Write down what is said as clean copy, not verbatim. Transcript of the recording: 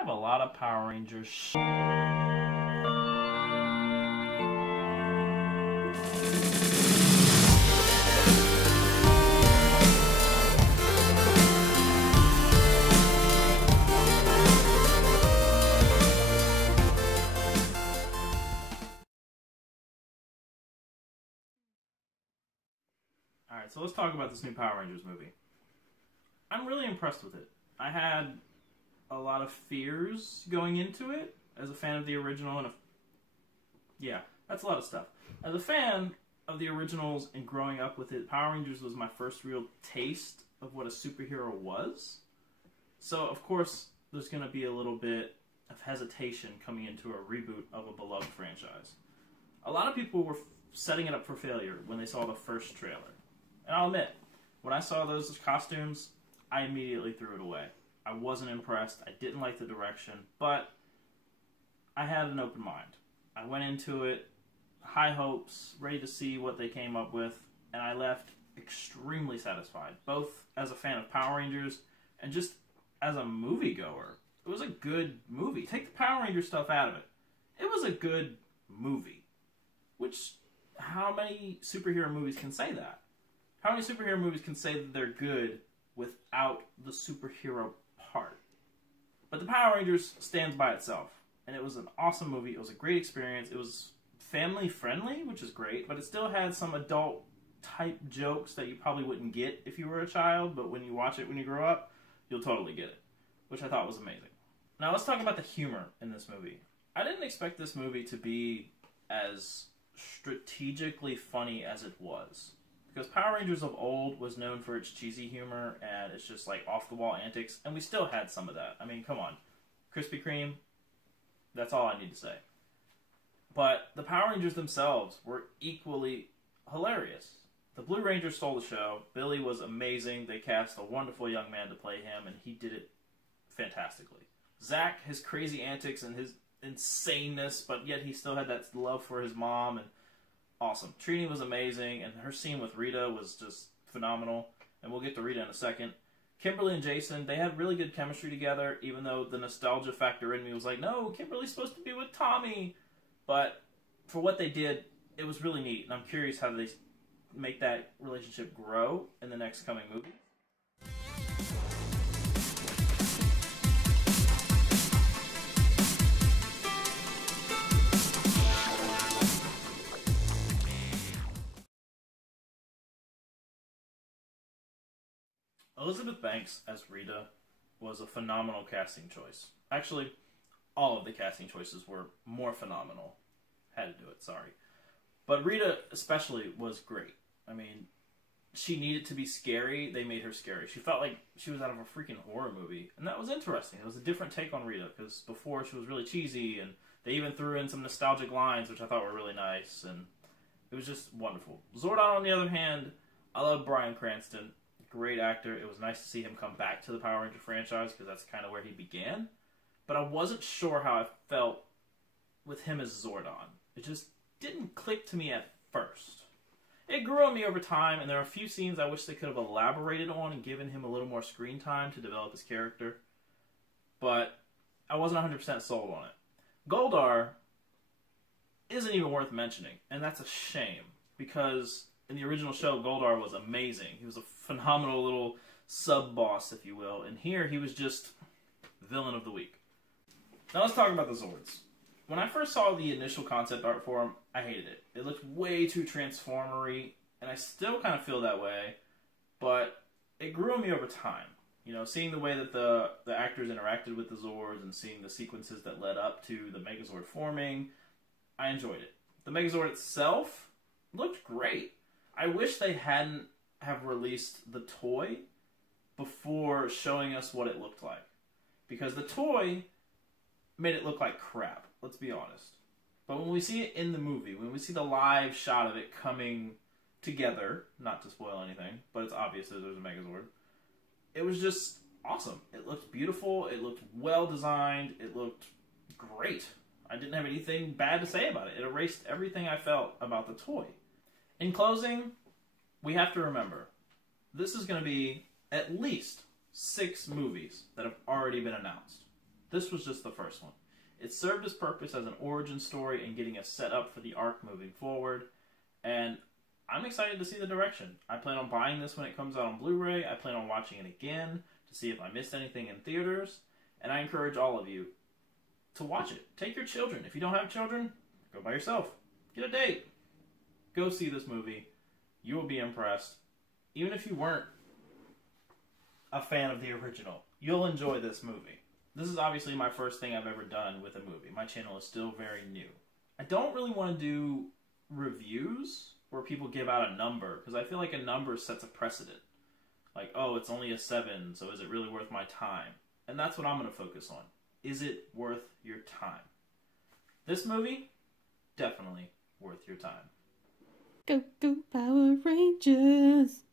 have a lot of Power Rangers Alright, so let's talk about this new Power Rangers movie. I'm really impressed with it. I had a lot of fears going into it as a fan of the original, and yeah, that's a lot of stuff. As a fan of the originals and growing up with it, Power Rangers was my first real taste of what a superhero was. So, of course, there's going to be a little bit of hesitation coming into a reboot of a beloved franchise. A lot of people were setting it up for failure when they saw the first trailer. And I'll admit, when I saw those costumes, I immediately threw it away. I wasn't impressed. I didn't like the direction, but I had an open mind. I went into it, high hopes, ready to see what they came up with, and I left extremely satisfied, both as a fan of Power Rangers and just as a moviegoer. It was a good movie. Take the Power Ranger stuff out of it. It was a good movie. Which, how many superhero movies can say that? How many superhero movies can say that they're good without the superhero part? But the Power Rangers stands by itself. And it was an awesome movie. It was a great experience. It was family friendly, which is great. But it still had some adult type jokes that you probably wouldn't get if you were a child. But when you watch it when you grow up, you'll totally get it. Which I thought was amazing. Now let's talk about the humor in this movie. I didn't expect this movie to be as strategically funny as it was. Because Power Rangers of old was known for its cheesy humor and it's just like off-the-wall antics, and we still had some of that. I mean, come on. Krispy Kreme, that's all I need to say. But the Power Rangers themselves were equally hilarious. The Blue Rangers stole the show. Billy was amazing. They cast a wonderful young man to play him, and he did it fantastically. Zach, his crazy antics and his insaneness, but yet he still had that love for his mom, and awesome. Trini was amazing, and her scene with Rita was just phenomenal. And we'll get to Rita in a second. Kimberly and Jason, they had really good chemistry together, even though the nostalgia factor in me was like, no, Kimberly's supposed to be with Tommy. But for what they did, it was really neat, and I'm curious how they make that relationship grow in the next coming movie. Elizabeth Banks as Rita was a phenomenal casting choice. Actually, all of the casting choices were more phenomenal. Had to do it, sorry. But Rita especially was great. I mean, she needed to be scary. They made her scary. She felt like she was out of a freaking horror movie. And that was interesting. It was a different take on Rita, because before she was really cheesy, and they even threw in some nostalgic lines, which I thought were really nice. And it was just wonderful. Zordon, on the other hand, I love Bryan Cranston. Great actor. It was nice to see him come back to the Power Ranger franchise, because that's kind of where he began. But I wasn't sure how I felt with him as Zordon. It just didn't click to me at first. It grew on me over time, and there are a few scenes I wish they could have elaborated on and given him a little more screen time to develop his character. But I wasn't 100% sold on it. Goldar isn't even worth mentioning, and that's a shame, because in the original show, Goldar was amazing. He was a phenomenal little sub-boss, if you will. And here, he was just villain of the week. Now let's talk about the Zords. When I first saw the initial concept art for him, I hated it. It looked way too Transformer-y, and I still kind of feel that way. But it grew on me over time. You know, seeing the way that the actors interacted with the Zords and seeing the sequences that led up to the Megazord forming, I enjoyed it. The Megazord itself looked great. I wish they hadn't have released the toy before showing us what it looked like. Because the toy made it look like crap, let's be honest. But when we see it in the movie, when we see the live shot of it coming together, not to spoil anything, but it's obvious that there's a Megazord, it was just awesome. It looked beautiful, it looked well designed, it looked great. I didn't have anything bad to say about it. It erased everything I felt about the toy. In closing, we have to remember, this is going to be at least 6 movies that have already been announced. This was just the first one. It served its purpose as an origin story and getting us set up for the arc moving forward. And I'm excited to see the direction. I plan on buying this when it comes out on Blu-ray. I plan on watching it again to see if I missed anything in theaters. And I encourage all of you to watch it. Take your children. If you don't have children, go by yourself. Get a date. Go see this movie. You will be impressed. Even if you weren't a fan of the original, you'll enjoy this movie. This is obviously my first thing I've ever done with a movie. My channel is still very new. I don't really want to do reviews where people give out a number, because I feel like a number sets a precedent. Like, oh, it's only a 7, so is it really worth my time? And that's what I'm going to focus on. Is it worth your time? This movie, definitely worth your time. Go, go, Power Rangers!